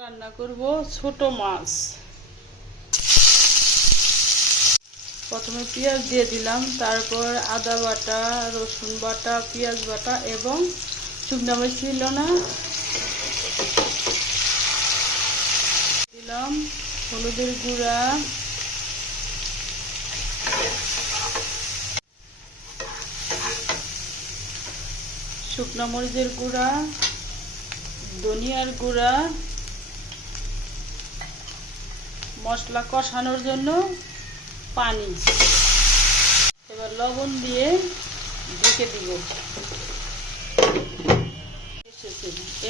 রান্না করব ছোট মাছ। প্রথমে পেঁয়াজ দিয়ে দিলাম, তারপর আদা বাটা, রসুন বাটা, পেঁয়াজ বাটা এবং শুকনো মরিচ ছিল না, দিলাম হলুদের গুঁড়া, শুকনো মরিচের গুঁড়া, ধনিয়ার গুঁড়া, মশলা কষানোর জন্য পানি। এবার লবণ দিয়ে ঢেকে দিব।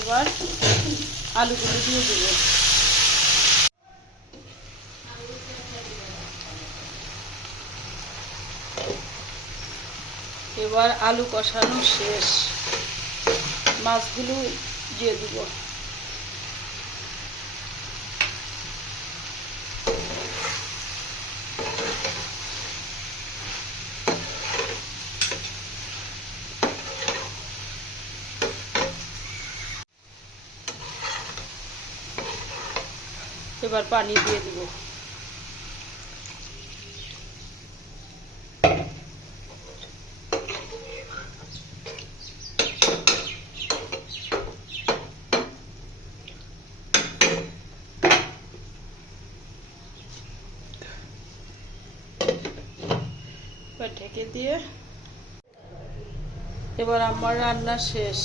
এবার আলুগুলো দিয়ে দিব। এবার আলু কষানো শেষ, মাছগুলো দিয়ে দিব। এবার পানি দিয়ে দিব। এবার ঢেকে দিয়ে, এবার আমার রান্না শেষ।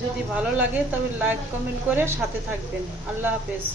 যদি ভালো লাগে তবে লাইক কমেন্ট করে সাথে থাকবেন। আল্লাহ হাফেজ।